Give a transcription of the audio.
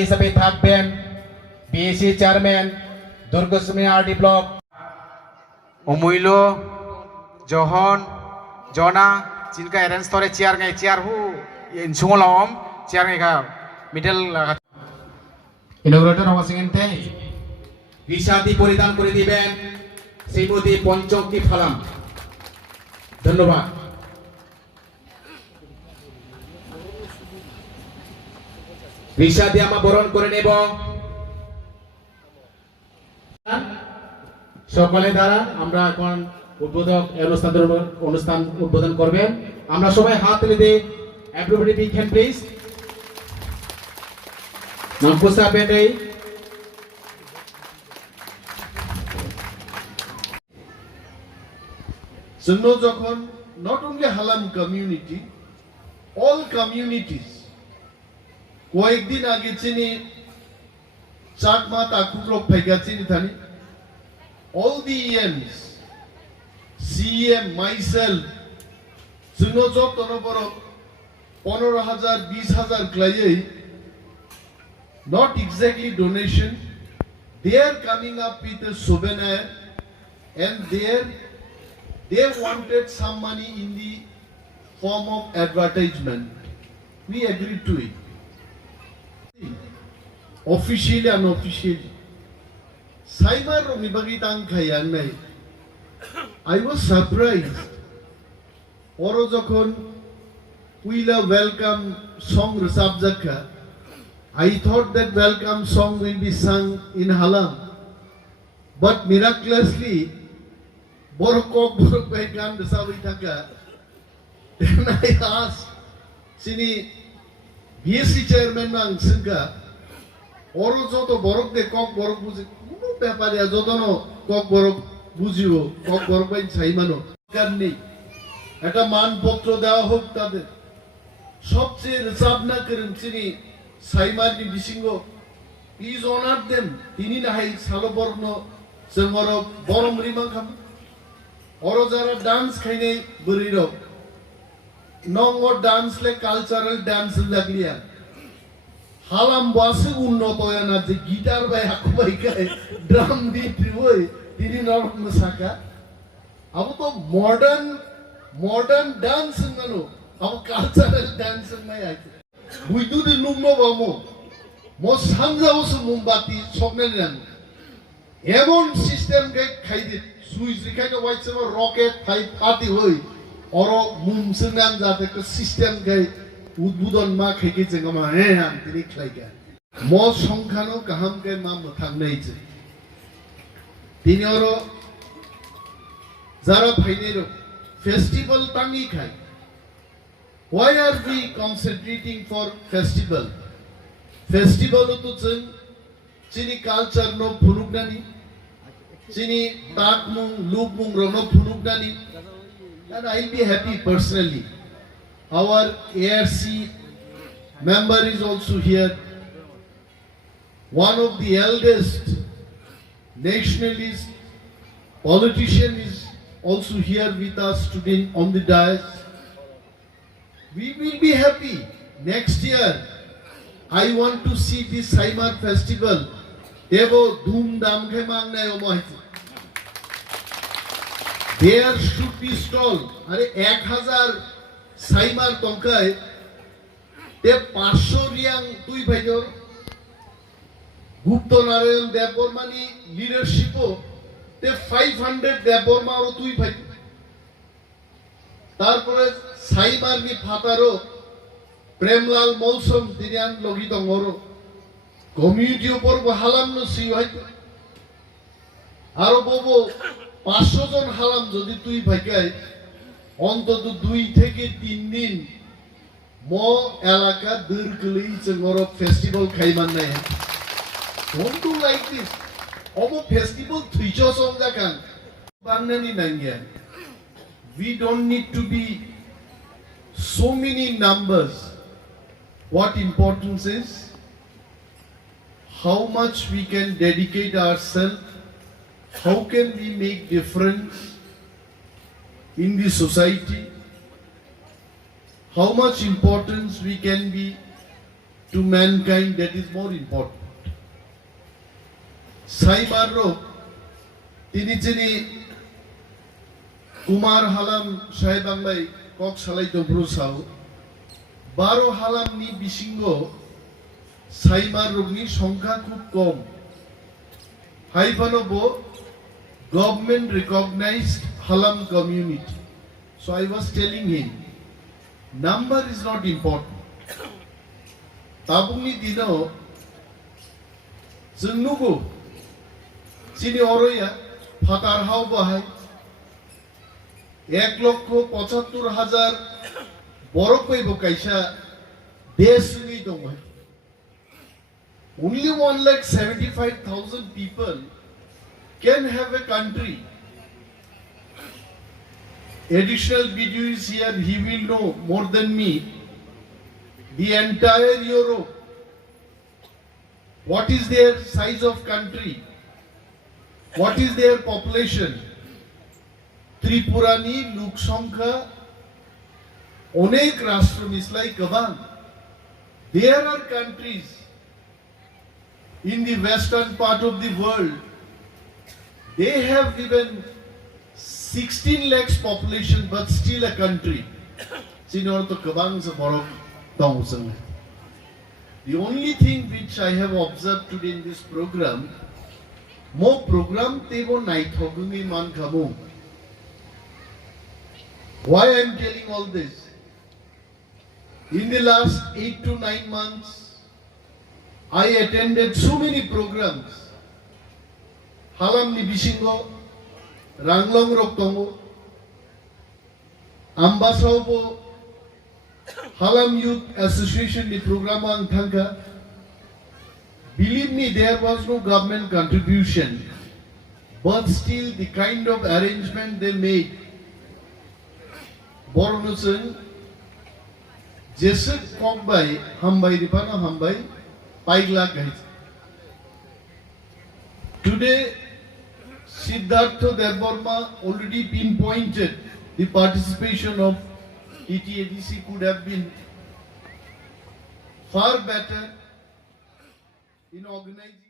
হিসেবে থাকবেন BAC chairman দুর্গসমী RD block অমূল্য জহন জনা চিনকা এরেঞ্জ তরে চেয়ার গাই চেয়ার হু ইনসুমলম চেয়ার গাই খা মিডল ইনগ্রেটর হওয়াসিংতে রিশাদি পরিধান করে দিবেন শ্রীমতী পঞ্চমী হালাম। ধন্যবাদ। রিশাদি আমা বরণ করে নেব সকলে দ্বারা। আমরা এখন উদ্বোধক অনুষ্ঠান উদ্বোধন করবেন। আমরা সবাই হাত তুলে দিই। Everybody big hand please. নামপুসা বেটাই जोंनो जखन not only Halam community, all communities কয়েকদিন আগে চিনি চাকমা তাকুপ্লক ফাইগা চিনি Thani all the EMs CM myself जोंनो जब तनबर 15,000 20,000 ক্লাইয়ে not exactly donation, they are coming up with a souvenir and they wanted some money in the form of advertisement. We agreed to it. Officially and unofficially. Shaihmar Mibagitang Khayan nai. I was surprised. Oro jokhon Wila welcome song Resabjaka. I thought that welcome song will be sung in Halam. But miraculously Borok by Gan the Savitaka. Then I asked Sini BSc chairman Mang Singa Orozo to Borok de Kok Borok Buzi Paparia Zotono Kok Borok Buzio Kok Borok by Saimano Garni at a man Potro da Hook Tade Shopsi Sabna Kirim Sini Shaihmar ni Bishingo. Please honor them. Tini na hai Saloborno Sengoro Borom Rimankam. Oro jara dance khaine buriro. Nongo dance le cultural dance lagliya. Halam base unnoto yana je guitar by hakubai kai drum beat hoy tini norok masaka. Abu to modern dance ngano. Abu cultural dance mai ake. Buiduri numno bamo. Mo samja usu mumbati sognen. Emon system kai khaide. Switch rekai white sama rocket type party hoy oro mum sengan jate ko system gai udbudon ma kheke jengama he am tini khlaiga mo songkhano kaham kai ma thang nei je tini oro jara phainero festival tangi khai. Why are we concentrating for festival to chini culture no phunugnani Sini Takmung, Lupmung, Rono Punugdani, and I'll be happy personally. Our ARC member is also here. One of the eldest nationalist politician is also here with us today on the dais. We will be happy. Next year, I want to see this Shaihmar festival. Devo Dhum Dham Khemang Nayo Mohiti. There should be stall. Are 1000 Shaihmar Tonkai. Te 500 Riang Tui Bhajor. Gupta Narayan Debbarma ni leadership o. Te 500 Debbarma aro Tui Bhajor. Tarpore Shaihmar ni Phataro. Premlal Molsom Dirian Logitong oro. Community উপর হালাম নসি হয়তো আরো ববো 500 জন হালাম যদি তুই ভাইকাই অন্তত 2 থেকে 3 দিন মো এলাকা দীর্ঘলি চঙ্গর festival খাইমান নাই ডোন্ট ডু লাইক দিস অমো ফেস্টিভ্যাল থুইচো সংজাকান বাংনানি নাঙ্গিয়া we don't need to be so many numbers. What importance is how much we can dedicate ourselves, how can we make difference in the society. how much importance we can be to mankind, that is more important. Shaihmar ro tini chini Kumar Halam Shahid Anglai Kok Salai Dobro Sao Baro Halam ni Bishingo Shaihmar Rogni Songkha Khub Kom Haifanobo government recognized Halam community. So I was telling him, number is not important. Tabungi dino Zungnugo Sini Oroya Fatar Hau Bahai 1,75,000 borok paibo kaisa desh ni dong. Only 1,75,000 people can have a country. Additional video is here, he will know more than me. The entire Europe, what is their size of country? What is their population? Tripurani, Luksongkha, Onek Rashtra Mislai Kaban. There are countries in the western part of the world, they have even 16 lakhs population but still a country. The only thing which I have observed today in this program, more program tebo night hogumi man khamu. Why I am telling all this? In the last 8 to 9 months, I attended so many programs. Halam ni Bishingo, Ranglong Roktongo, Ambasaubo, Halam Youth Association ni program ang thangka. Believe me, there was no government contribution, but still the kind of arrangement they made. Bornusen, Jesek Kongbai, Hambai Ripana Hambai, Paigla guys. Today, Siddhartha Debbarma already pinpointed the participation of TTADC could have been far better in organizing.